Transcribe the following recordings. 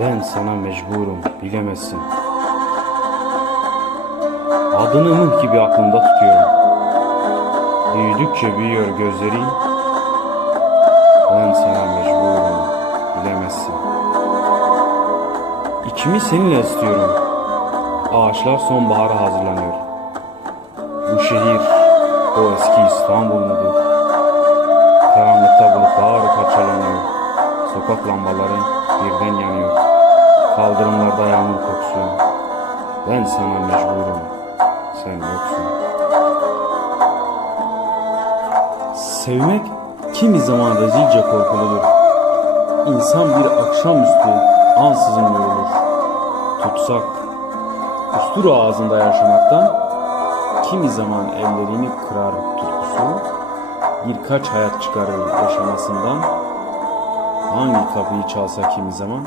Ben sana mecburum, bilemezsin. Adını mıh gibi aklımda tutuyorum. Büyüdükçe büyüyor gözlerin. Ben sana mecburum, bilemezsin. İçimi seninle ısıtıyorum. Ağaçlar sonbahara hazırlanıyor. Bu şehir o eski İstanbul mudur? Karanlıkta bulutlar parçalanıyor. Sokak lambaları birden Ben sana mecburum. Sen yoksun. Sevmek kimi zaman rezilce korkuludur. İnsan bir akşamüstü ansızın yorulur. Tutsak, kustur ağzında yaşamaktan kimi zaman ellerini kırar tutkusu, birkaç hayat çıkarır yaşamasından, hangi kapıyı çalsa kimi zaman,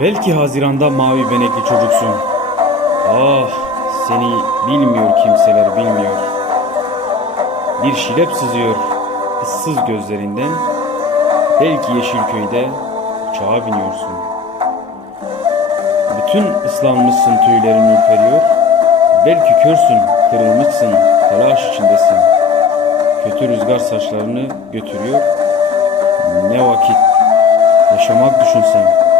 Belki Haziran'da mavi benekli çocuksun. Ah, seni bilmiyor kimseler bilmiyor. Bir şilep sızıyor ıssız gözlerinden. Belki Yeşilköy'de uçağa biniyorsun. Bütün ıslanmışsın tüylerin ürperiyor. Belki körsün, kırılmışsın, telaş içindesin. Kötü rüzgar saçlarını götürüyor. Ne vakit yaşamak düşünsen.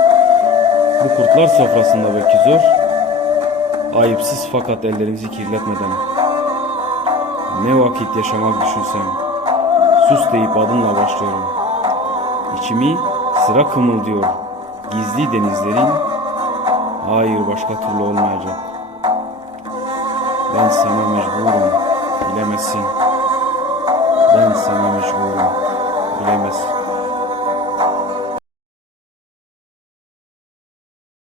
Bu kurtlar sofrasında belki zor. Ayıpsız fakat ellerimizi kirletmeden. Ne vakit yaşamak düşünsem. Sus deyip adınla başlıyorum. İçimi sıra kımıldıyor. Gizli denizlerin Hayır başka türlü olmayacak. Ben sana mecburum. Bilemezsin. Ben sana mecburum. Bilemezsin.